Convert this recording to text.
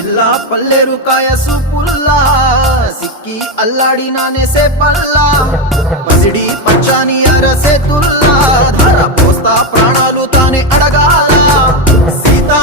పిల్ల పల్లెరు కాయ సూపుల్లా సిక్కి అల్లాడి నానేసే పల్లా పసిడి పచ్చాని అరసే తుల్లా ధర పోస్తా ప్రాణాలు తానే అడగాల సీతా